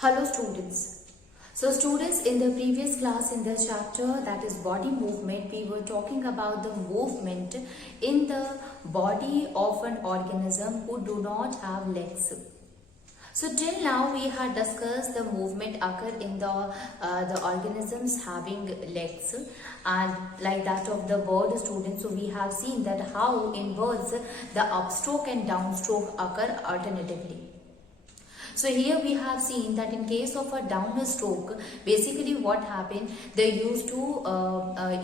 Hello students. So students, in the previous class in the chapter that is body movement, we were talking about the movement in the body of an organism who do not have legs. So till now we had discussed the movement occur in the organisms having legs, and like that of the bird students. So we have seen that how in birds the upstroke and downstroke occur alternatively. So here we have seen that in case of a downstroke, basically what happened, they used to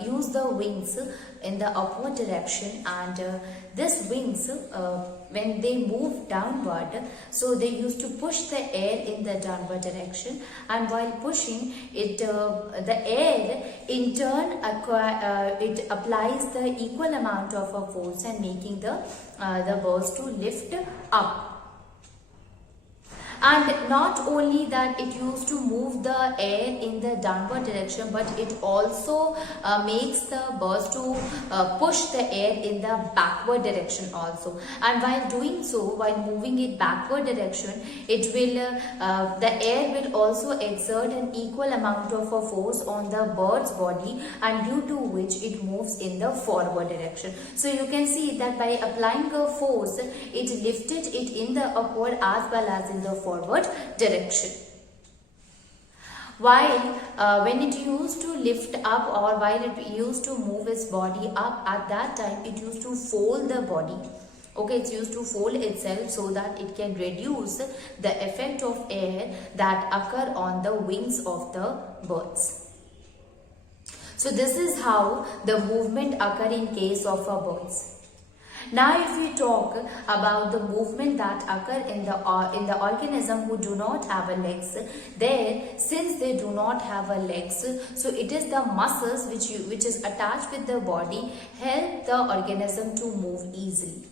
use the wings in the upward direction, and this wings when they move downward, so they used to push the air in the downward direction, and while pushing it, the air in turn it applies the equal amount of a force and making the birds to lift up. And not only that, it used to move the air in the downward direction, but it also makes the birds to push the air in the backward direction also. And while doing so, while moving it backward direction, it will the air will also exert an equal amount of a force on the bird's body, and due to which it moves in the forward direction. So you can see that by applying a force, it lifted it in the upward as well as in the forward direction. While when it used to lift up, or while it used to move its body up, at that time it used to fold the body. Okay, it's used to fold itself so that it can reduce the effect of air that occur on the wings of the birds. So this is how the movement occur in case of a birds. Now if we talk about the movement that occur in the organism who do not have a legs, there, since they do not have a legs, so it is the muscles which is attached with the body help the organism to move easily.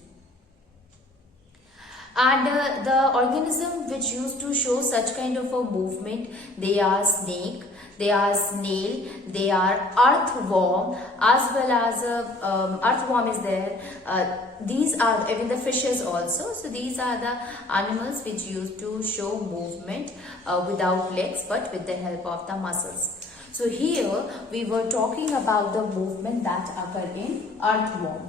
And the organism which used to show such kind of a movement, they are snake, they are snail, they are earthworm, as well as earthworm is there. These are even the fishes also. So these are the animals which used to show movement without legs but with the help of the muscles. So here we were talking about the movement that occur in earthworm.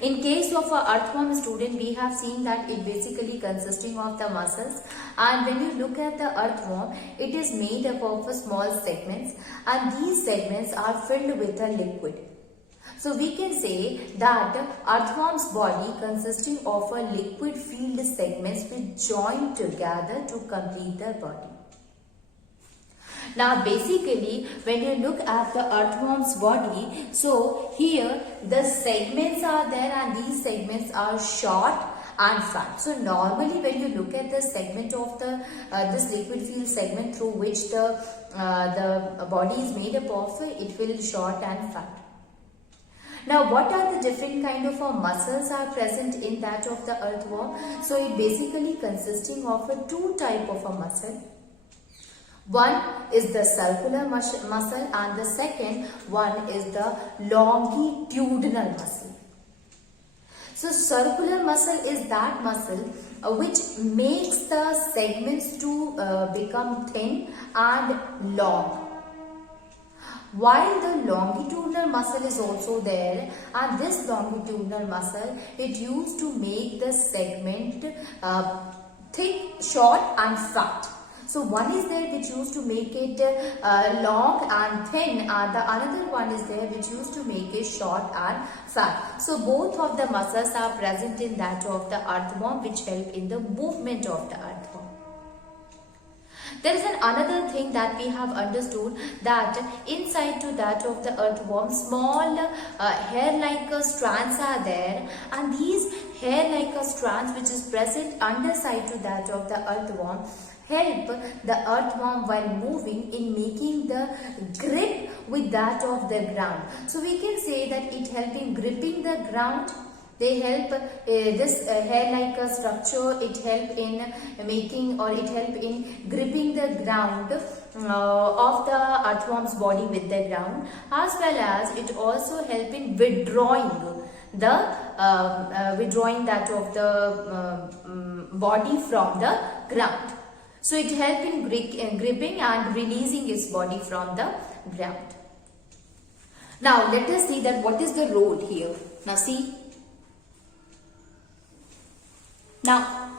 In case of a earthworm student, we have seen that it basically consisting of the muscles, and when you look at the earthworm, it is made up of small segments, and these segments are filled with a liquid. So we can say that earthworm's body consisting of a liquid filled segments which join together to complete their body. Now basically when you look at the earthworm's body, so here the segments are there, and these segments are short and fat. So normally when you look at the segment of the this liquid filled segment through which the body is made up of, it will be short and fat. Now what are the different kind of muscles are present in that of the earthworm? So it basically consisting of two type of a muscle. One is the circular muscle, and the second one is the longitudinal muscle. So circular muscle is that muscle which makes the segments to become thin and long. While the longitudinal muscle is also there, and this longitudinal muscle, it used to make the segment thick, short and fat. So one is there which used to make it long and thin, and the another one is there which used to make it short and fat. So both of the muscles are present in that of the earthworm which help in the movement of the earthworm. There is another thing that we have understood, that inside to that of the earthworm, small hair-like strands are there, and these hair-like strands which is present underside to that of the earthworm help the earthworm while moving in making the grip with that of the ground. So we can say that it helps in gripping the ground. They help this hair-like structure, it help in making, or it help in gripping the ground of the earthworm's body with the ground, as well as it also help in withdrawing the withdrawing that of the body from the ground. So it helps in gripping and releasing its body from the ground. Now let us see that what is the role here. Now see. Now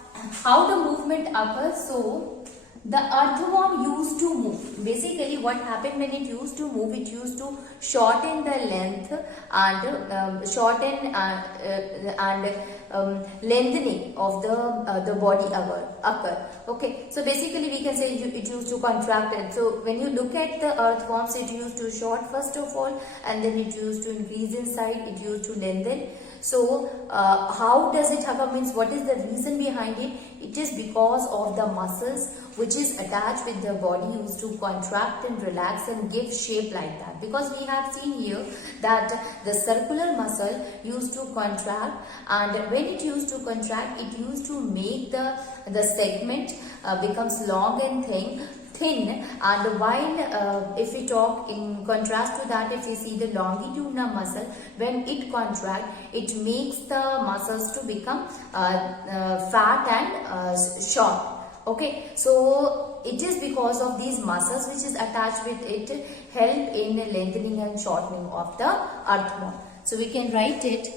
how the movement occurs. So the earthworm used to move. Basically what happened when it used to move, it used to shorten the length and lengthening of the body occur. Okay, so basically we can say it used to contract. And so when you look at the earthworms, it used to short first of all, and then it used to increase in size, it used to lengthen. So how does it happen? Means what is the reason behind it? It is because of the muscles which is attached with the body used to contract and relax and give shape like that. Because we have seen here that the circular muscle used to contract, and when it used to contract, it used to make the segment becomes long and thin. And while if we talk in contrast to that, if we see the longitudinal muscle, when it contract, it makes the muscles to become fat and short. Okay, so it is because of these muscles which is attached with it help in lengthening and shortening of the earthworm. So we can write it.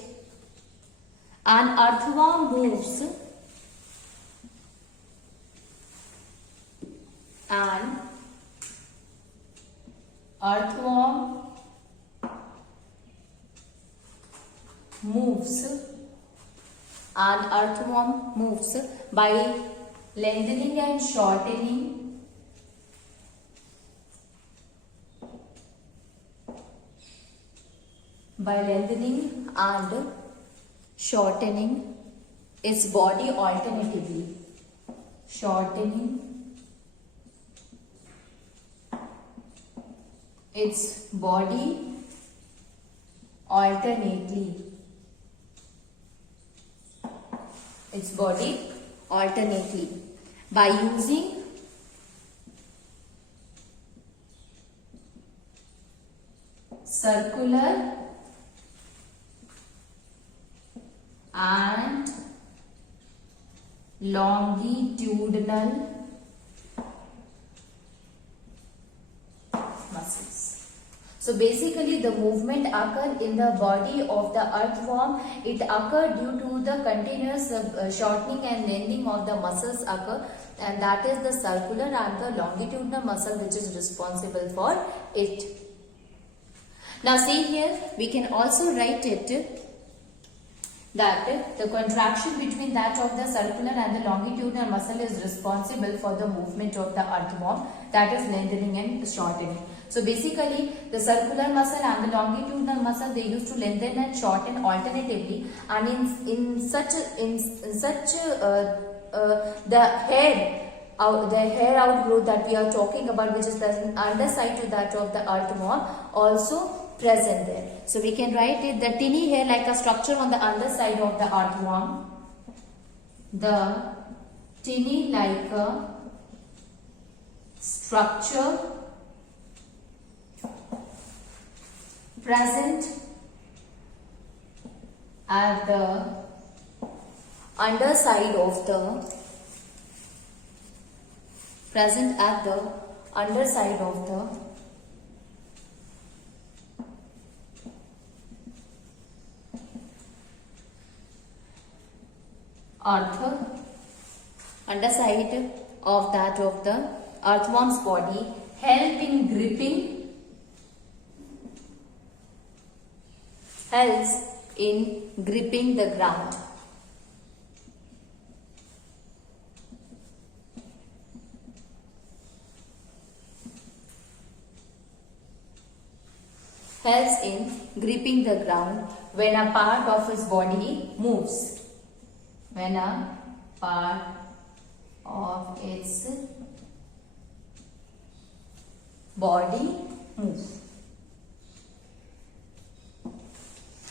An earthworm moves. An earthworm moves. An earthworm moves by lengthening and shortening its body alternatively. Shortening its body alternately. Its body alternately by using circular and longitudinal muscles. So basically the movement occurred in the body of the earthworm. It occurred due to the continuous shortening and lengthening of the muscles occur, and that is the circular and the longitudinal muscle which is responsible for it. Now see here, we can also write it that the contraction between that of the circular and the longitudinal muscle is responsible for the movement of the earthworm, that is lengthening and shortening. So basically the circular muscle and the longitudinal muscle, they used to lengthen and shorten alternatively, and in such the hair outgrowth that we are talking about, which is the underside to that of the earthworm, also present there. So we can write it, the tiny hair like a structure on the underside of the earthworm. The tiny like a structure present at the underside of the underside of that of the earthworm's body, helps in gripping the ground. Helps in gripping the ground when a part of his body moves. When a part of its body moves.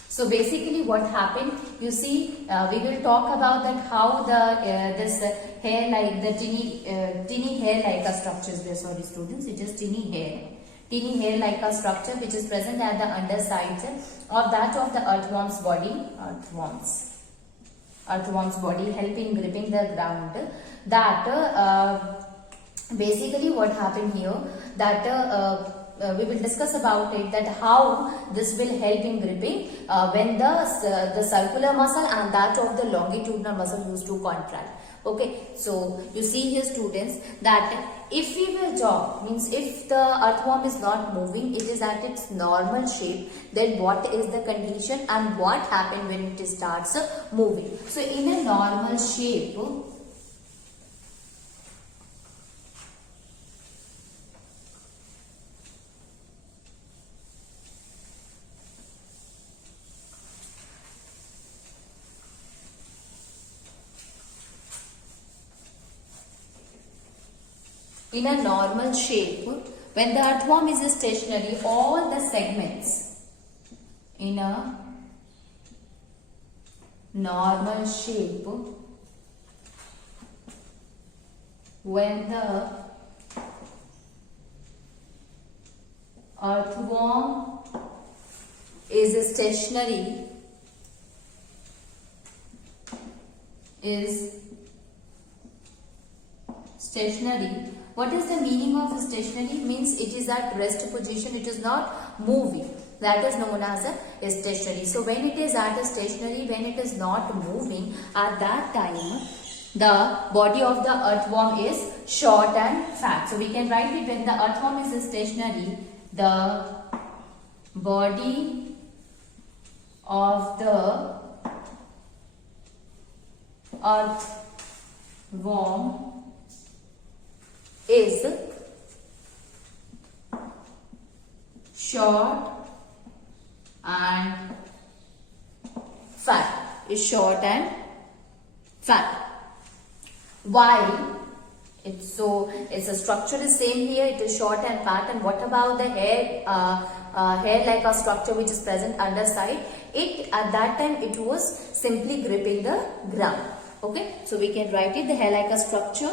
So basically what happened, you see, we will talk about that how the this hair like the tiny hair like a structure is there. Sorry students, it is tiny hair. teeny hair-like a structure which is present at the underside of that of the earthworm's body. Earthworm's body help in gripping the ground. That basically what happened here, that we will discuss about it, that how this will help in gripping when the circular muscle and that of the longitudinal muscle used to contract. Okay, so you see here students, that if we will jog, means if the earthworm is not moving, it is at its normal shape, then what is the condition and what happened when it starts moving. So in a normal shape, when the earthworm is stationary, all the segments in a normal shape, when the earthworm is stationary, What is the meaning of stationary? Means it is at rest position, it is not moving. That is known as a stationary. So when it is at a stationary, when it is not moving, at that time the body of the earthworm is short and fat. So we can write it, when the earthworm is stationary, the body of the earthworm is short and fat. Why? Its structure is same here. It is short and fat. And what about the hair? Hair like a structure which is present underside. It at that time it was simply gripping the ground. Okay. So we can write it, the hair like a structure.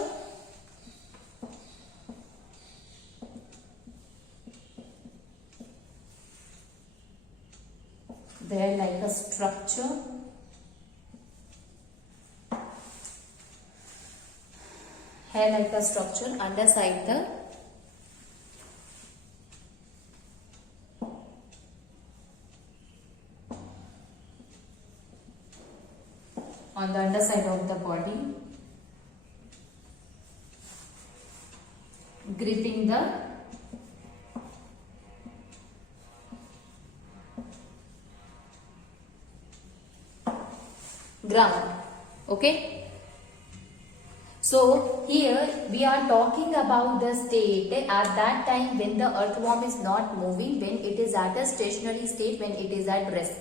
There like a structure, hair like a structure underside the on the underside of the body, gripping the ground. Okay, so here we are talking about the state at that time when the earthworm is not moving, when it is at a stationary state, when it is at rest.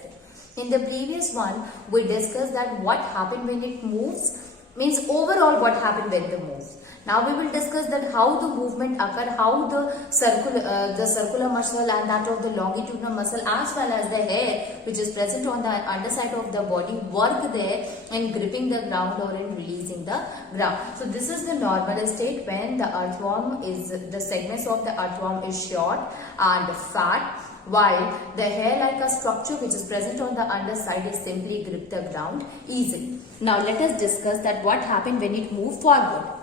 In the previous one we discussed that what happened when it moves, means overall what happened when it moves. Now we will discuss that how the movement occur, how the circular muscle and that of the longitudinal muscle as well as the hair which is present on the underside of the body work there in gripping the ground or in releasing the ground. So this is the normal state when the earthworm is, the segments of the earthworm is short and fat, while the hair-like a structure which is present on the underside is simply grip the ground easily. Now let us discuss that what happened when it moved forward.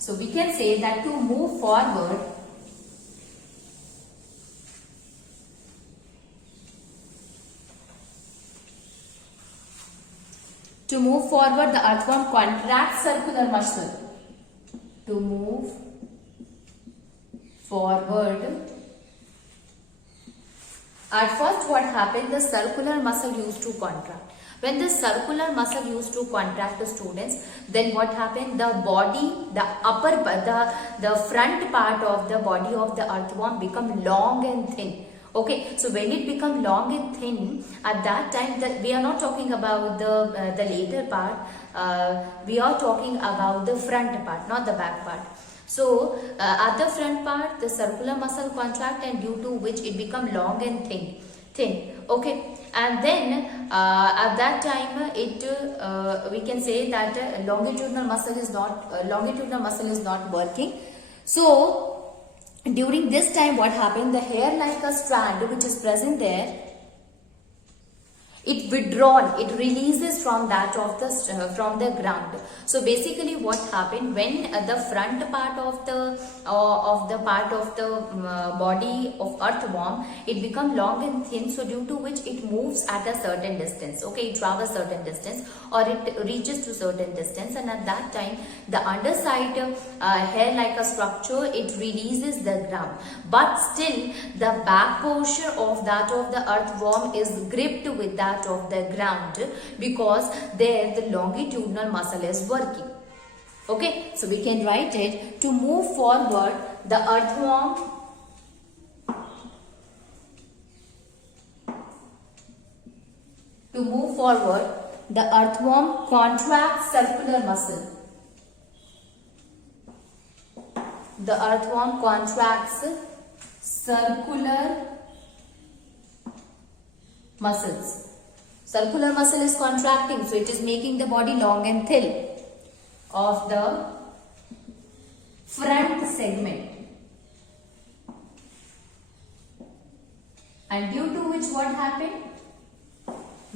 So we can say that to move forward, the earthworm contracts circular muscle. To move forward, at first what happened, the circular muscle used to contract. When the circular muscle used to contract, the students, then what happened? The body, the front part of the body of the earthworm become long and thin. Okay, so when it become long and thin, at that time, we are not talking about the later part. We are talking about the front part, not the back part. So at the front part, the circular muscle contract, and due to which it become long and thin. Okay, and then at that time we can say that longitudinal muscle is not working. So during this time, what happened, the hair like a strand which is present there, it withdrawn, it releases from that of the from the ground. So basically what happened, when the front part of the part of the body of earthworm, it become long and thin, so due to which it moves at a certain distance. Okay, it travels certain distance or it reaches to certain distance, and at that time the underside hair like a structure, it releases the ground, but still the back portion of that of the earthworm is gripped with that of the ground, because there the longitudinal muscle is working. Okay, so we can write it, to move forward the earthworm contracts circular muscle. The earthworm contracts circular muscles. Circular muscle is contracting, so it is making the body long and thin of the front segment. And due to which what happened?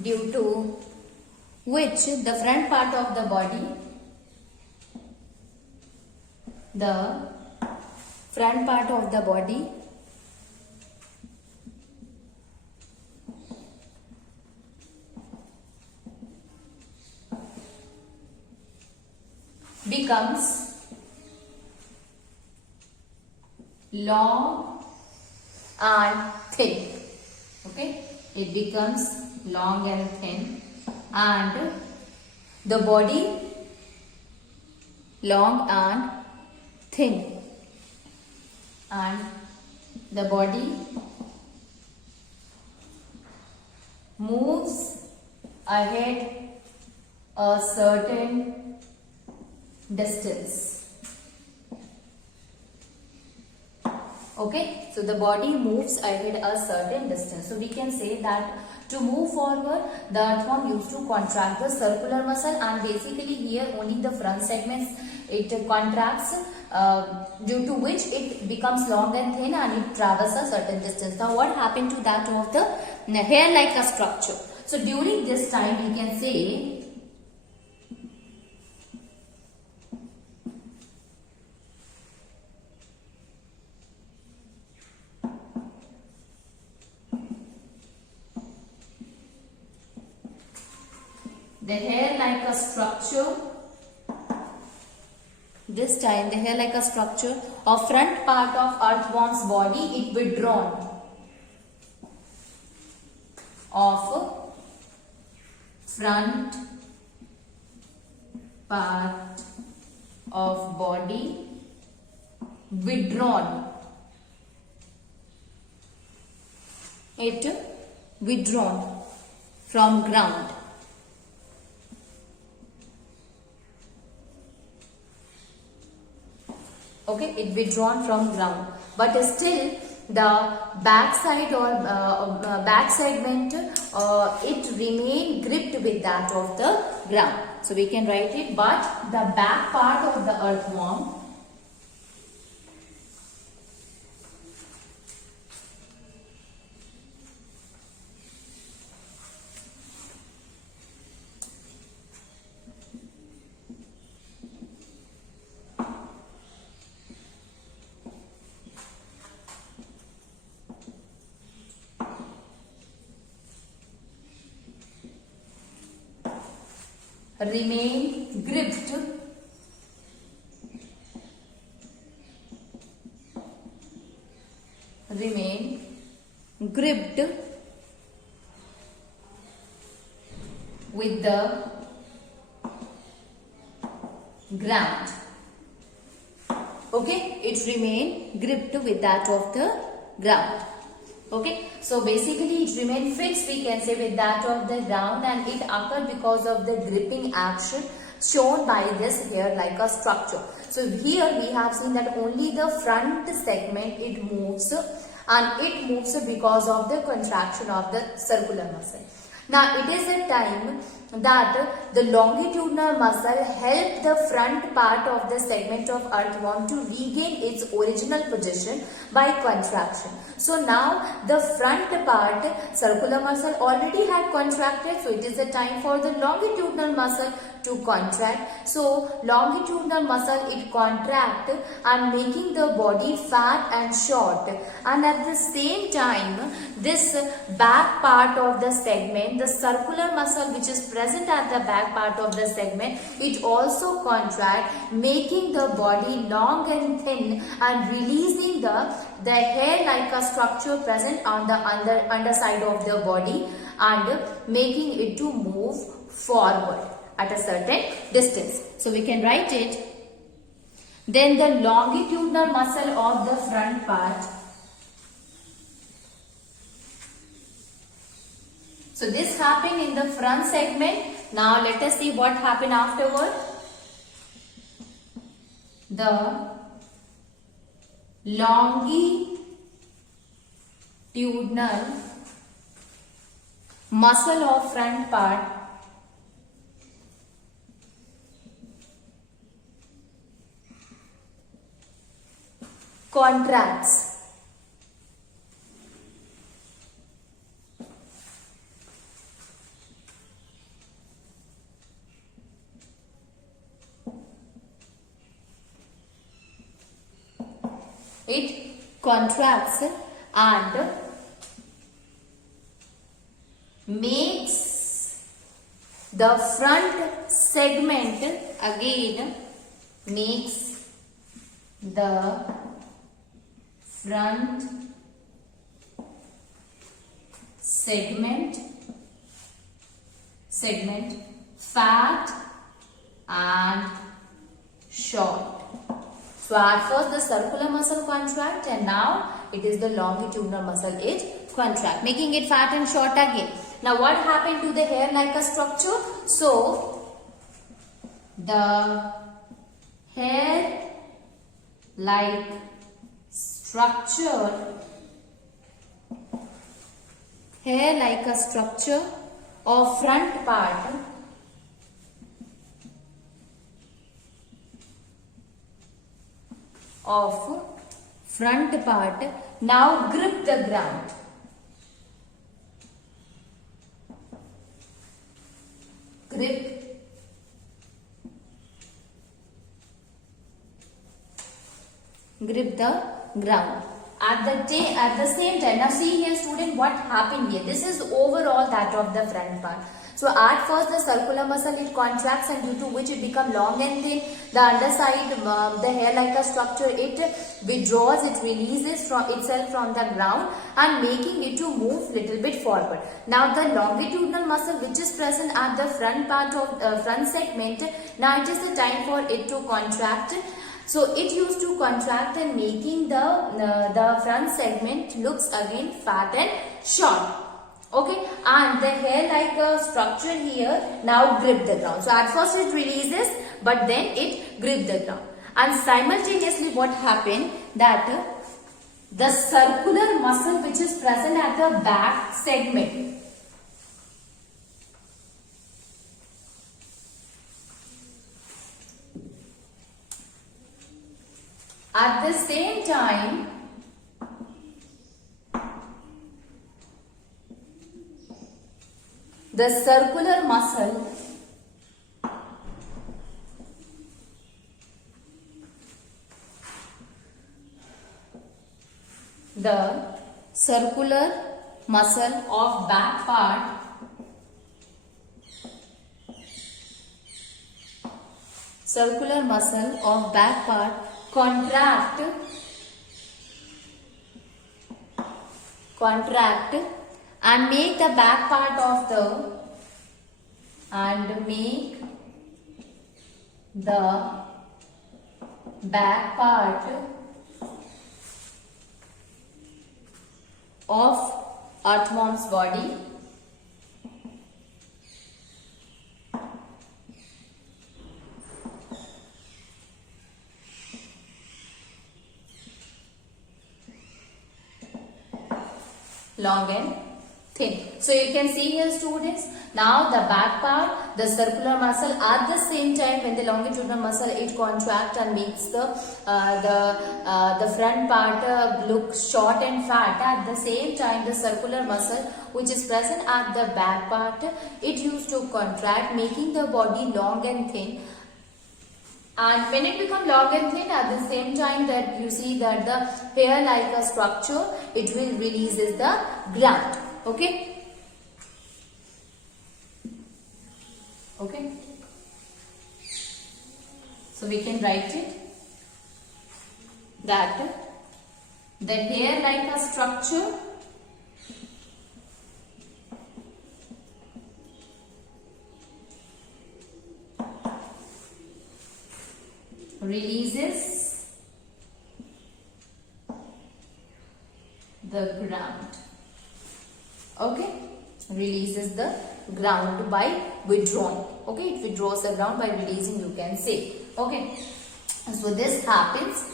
Due to which the front part of the body, becomes long and thin. Okay, it becomes long and thin, and the body long and thin, and the body moves ahead a certain distance. Okay, so the body moves ahead a certain distance. So we can say that to move forward, the earthworm used to contract the circular muscle, and basically here only the front segments it contracts, due to which it becomes long and thin and it travels a certain distance. Now what happened to that of the hair like a structure? So during this time we can say the hair like a structure, this time the hair like a structure of front part of earthworm's body, it withdrawn of front part of body, withdrawn, it withdrawn from ground. Okay, it withdrawn from ground, but still the back side or back segment, it remain gripped with that of the ground. So we can write it, but the back part of the earthworm remain gripped with the ground. Okay, it remain gripped with that of the ground. Okay, so basically it remained fixed, we can say, with that of the ground, and it occurred because of the gripping action shown by this hair like a structure. So here we have seen that only the front segment it moves, and it moves because of the contraction of the circular muscle. Now it is a time that the longitudinal muscle help the front part of the segment of earthworm to regain its original position by contraction. So now the front part circular muscle already had contracted, so it is a time for the longitudinal muscle to contract. So longitudinal muscle, it contract and making the body fat and short, and at the same time this back part of the segment, the circular muscle which is present at the back part of the segment, it also contract, making the body long and thin and releasing the hair like a structure present on the underside of the body and making it to move forward at a certain distance. So we can write it. Then the longitudinal muscle of the front part. So this happened in the front segment. Now let us see what happened afterward. The longitudinal muscle of front part contracts. It contracts and makes the front segment again, makes the front segment fat and short. So at first the circular muscle contract and now it is the longitudinal muscle it contract, making it fat and short again. Now what happened to the hair like a structure? So the hair like structure of front part now grip the ground. Grip the ground. At the same time, now see here student what happened here. This is overall that of the front part. So at first the circular muscle it contracts and due to which it become long and thin. The underside, the hair like a structure, it withdraws, it releases itself from the ground and making it to move little bit forward. Now the longitudinal muscle which is present at the front part of front segment, now it is the time for it to contract. So it used to contract and making the front segment looks again fat and short. Okay, and the hair like a structure here now grip the ground. So at first it releases but then it grip the ground. And simultaneously what happened that the circular muscle which is present at the back segment, at the same time the circular muscle of back part contract and make the back part of the back part of earthworm's body long and thin. So you can see here students, now the back part, the circular muscle, at the same time when the longitudinal muscle it contracts and makes the front part look short and fat. At the same time the circular muscle which is present at the back part, it used to contract, making the body long and thin. And when it becomes long and thin, at the same time that you see that the hair like a structure, it will releases the gland. Okay. Okay. So we can write it that the hair like a structure releases the ground. Okay, releases the ground by withdrawing. Okay, it withdraws the ground by releasing, you can say. Okay, so this happens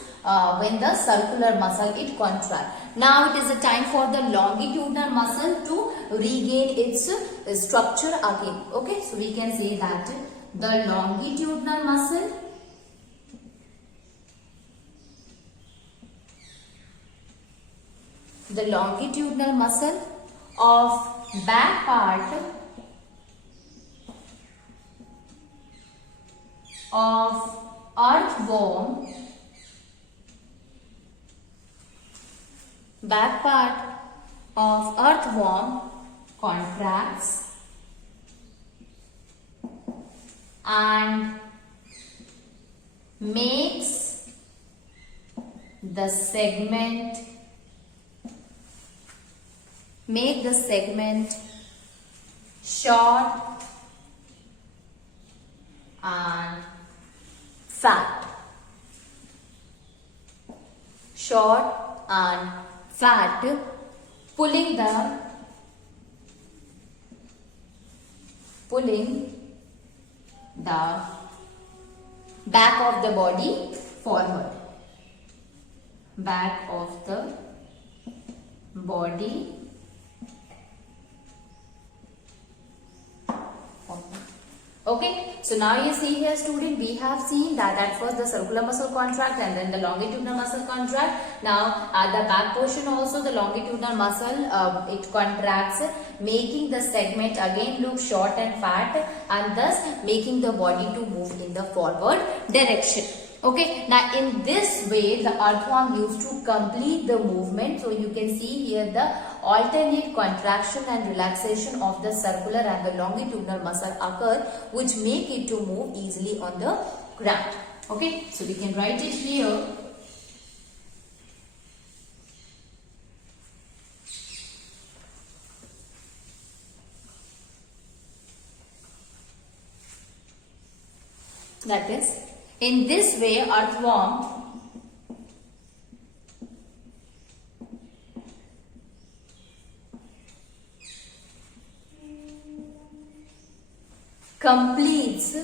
when the circular muscle it contracts. Now it is a time for the longitudinal muscle to regain its structure again. Okay, so we can say that the longitudinal muscle of back part of earthworm, contracts and makes the segment short and fat. Short and fat, pulling the back of the body forward. Back of the body forward. Okay, so now you see here student, we have seen that at first the circular muscle contract and then the longitudinal muscle contract. Now at the back portion also the longitudinal muscle it contracts, making the segment again look short and fat and thus making the body to move in the forward direction. Okay, now in this way the earthworm used to complete the movement. So you can see here the alternate contraction and relaxation of the circular and the longitudinal muscle occur, which make it to move easily on the ground. Okay, so we can write it here. That is, in this way earthworm completes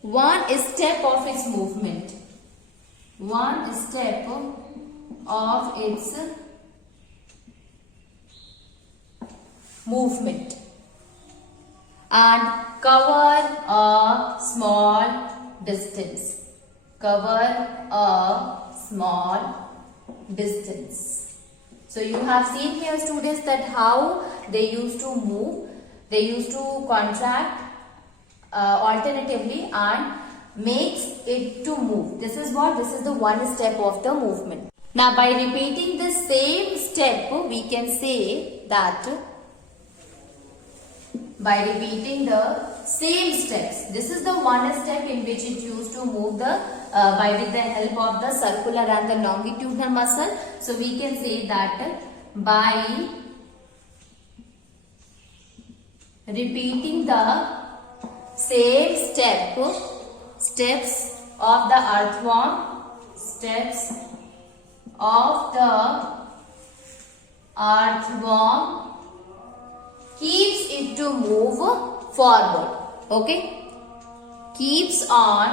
one step of its movement. One step of its movement and cover a small distance. So you have seen here students that how they used to move. They used to contract alternatively and makes it to move. This is what? This is the one step of the movement. Now by repeating the same step, we can say that by repeating the same steps. This is the one step in which it used to move the with the help of the circular and the longitudinal muscle. So we can say that by repeating the same steps of the earthworm, keeps it to move forward. Okay, keeps on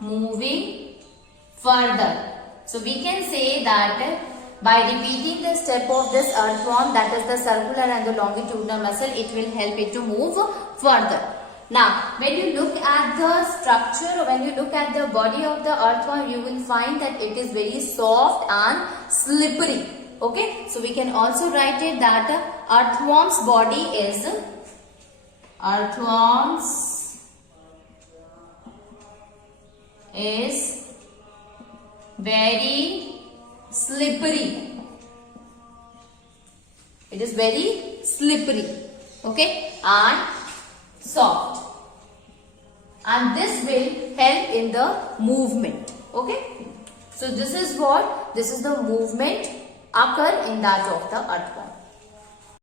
moving further. So we can say that by repeating the step of this earthworm, that is the circular and the longitudinal muscle, it will help it to move further. Now, when you look at the structure or when you look at the body of the earthworm, you will find that it is very soft and slippery. Okay, so we can also write it that earthworm's body is very slippery. It is very slippery, okay, and soft, and this will help in the movement. Okay, so this is the movement occur in that of the earthworm.